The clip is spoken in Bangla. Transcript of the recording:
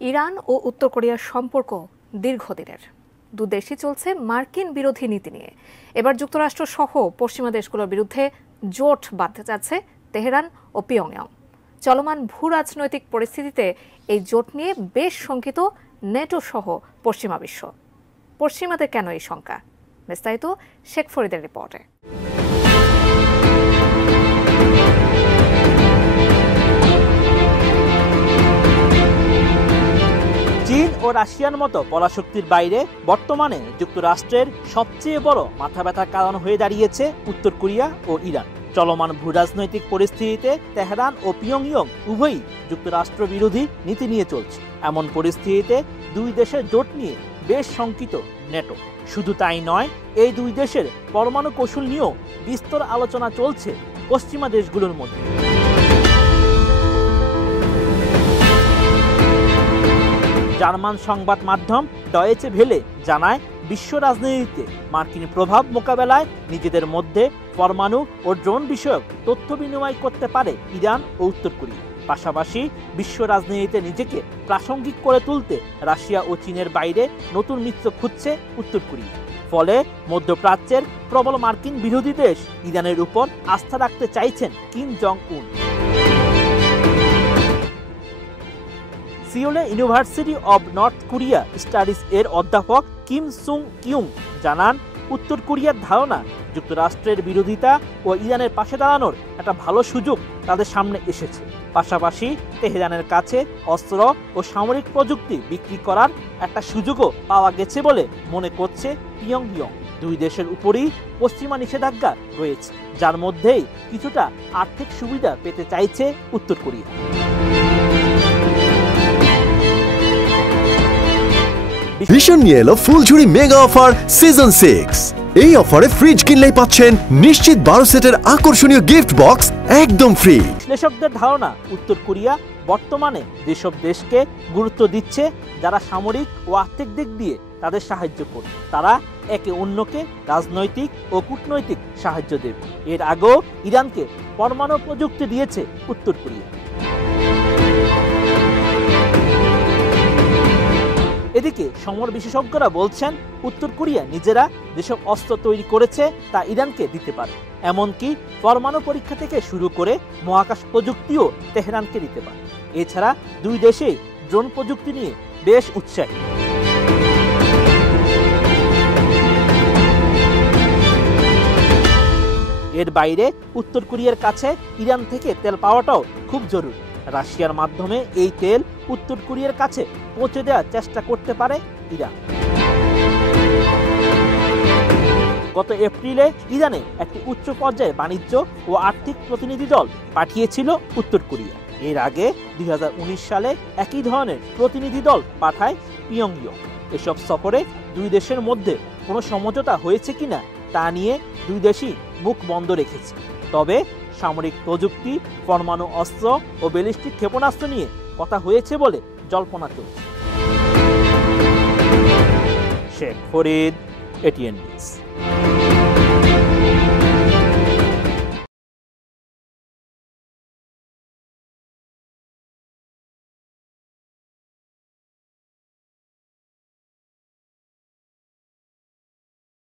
ইরান ও উত্তর কোরিয়ার সম্পর্ক দীর্ঘদিনের। দুদেশই চলছে মার্কিন বিরোধী নীতি নিয়ে। এবার যুক্তরাষ্ট্র সহ পশ্চিমা দেশগুলোর বিরুদ্ধে জোট বাঁধতে যাচ্ছে তেহরান ও পিয়ংইয়ং। চলমান ভূ রাজনৈতিক পরিস্থিতিতে এই জোট নিয়ে বেশ শঙ্কিত নেটো সহ পশ্চিমা বিশ্ব। পশ্চিমাদের কেন এই শঙ্কা? বিস্তারিত শেখ ফরিদের রিপোর্টে। চীন ও রাশিয়ার মতো পরাশক্তির বাইরে বর্তমানে যুক্তরাষ্ট্রের সবচেয়ে বড় মাথা ব্যথার কারণ হয়ে দাঁড়িয়েছে উত্তর কোরিয়া ও ইরান। চলমান ভূরাজনৈতিক পরিস্থিতিতে তেহরান ও পিয়ংইয়ং উভয়ই যুক্তরাষ্ট্র বিরোধী নীতি নিয়ে চলছে। এমন পরিস্থিতিতে দুই দেশের জোট নিয়ে বেশ শঙ্কিত নেটো। শুধু তাই নয়, এই দুই দেশের পরমাণু কৌশল নিয়েও বিস্তর আলোচনা চলছে পশ্চিমা দেশগুলোর মধ্যে। জার্মান সংবাদ মাধ্যম ডয়েচে ভেলে জানায়, বিশ্ব রাজনীতিতে মার্কিন প্রভাব মোকাবেলায় নিজেদের মধ্যে পরমাণু ও ড্রোন বিষয়ক তথ্য বিনিময় করতে পারে ইরান ও উত্তর কোরিয়া। পাশাপাশি বিশ্ব রাজনীতিতে নিজেকে প্রাসঙ্গিক করে তুলতে রাশিয়া ও চীনের বাইরে নতুন মিত্র খুঁজছে উত্তর কোরিয়া। ফলে মধ্যপ্রাচ্যের প্রবল মার্কিন বিরোধী দেশ ইরানের উপর আস্থা রাখতে চাইছেন কিম জং উন। সিওলে university of North Korea studies এর অধ্যাপক কিম সুং কিউং জানান, উত্তর কোরিয়ার ধারণা যুক্তরাষ্ট্রের বিরোধিতা ও ইরানের পাশে দাঁড়ানোর একটা ভালো সুযোগ তাদের সামনে এসেছে। পাশাপাশি তেহরানের কাছে অস্ত্র ও সামরিক প্রযুক্তি বিক্রি করার একটা সুযোগও পাওয়া গেছে বলে মনে করছে পিয়ংইয়ং। দুই দেশের উপরই পশ্চিমা নিষেধাজ্ঞা রয়েছে, যার মধ্যেই কিছুটা আর্থিক সুবিধা পেতে চাইছে উত্তর কোরিয়া। ভীষণ নিয়ে এলো ফুলঝুরি মেগা অফার সিজন 6। এই অফারে ফ্রিজ কিনলেই পাচ্ছেন নিশ্চিত 12 সেটের আকর্ষণীয় গিফট বক্স একদম ফ্রি। বিশ্লেষকদের ধারণা, উত্তর কোরিয়া বর্তমানে যেসব দেশকে গুরুত্ব দিচ্ছে যারা সামরিক ও আর্থিক দিক দিয়ে তাদের সাহায্য করবে, তারা একে অন্যকে রাজনৈতিক ও কূটনৈতিক সাহায্য দেবে। এর আগেও ইরানকে পরমাণু প্রযুক্তি দিয়েছে উত্তর কোরিয়া। এদিকে সমর বিশেষজ্ঞরা বলছেন, উত্তর কোরিয়া নিজেরা যেসব অস্ত্র তৈরি করেছে তা ইরানকে দিতে পারে। এমনকি পরমাণু পরীক্ষা থেকে শুরু করে মহাকাশ প্রযুক্তিও তেহরানকে দিতে পারে। এছাড়া দুই দেশেই ড্রোন প্রযুক্তি নিয়ে বেশ উৎসাহী। এর বাইরে উত্তর কোরিয়ার কাছে ইরান থেকে তেল পাওয়াটাও খুব জরুরি। রাশিয়ার মাধ্যমে এই তেল উত্তর কোরিয়ার কাছে পৌঁছে দেওয়ার চেষ্টা করতে পারে ইরান। গত এপ্রিলে ইরানে একটি উচ্চ পর্যায়ের বাণিজ্য ও আর্থিক প্রতিনিধি দল পাঠিয়েছিল উত্তর কোরিয়া। এর আগে 2019 সালে একই ধরনের প্রতিনিধি দল পাঠায় পিয়ংইয়ং। এসব সফরে দুই দেশের মধ্যে কোনো সমঝোতা হয়েছে কিনা তা নিয়ে দুই দেশই মুখ বন্ধ রেখেছে। তবে সামরিক প্রযুক্তি, পরমাণু অস্ত্র ও ব্যালিস্টিক ক্ষেপণাস্ত্র নিয়ে কথা হয়েছে বলে জল্পনা চলছে। Sheikh Farid, ATN news.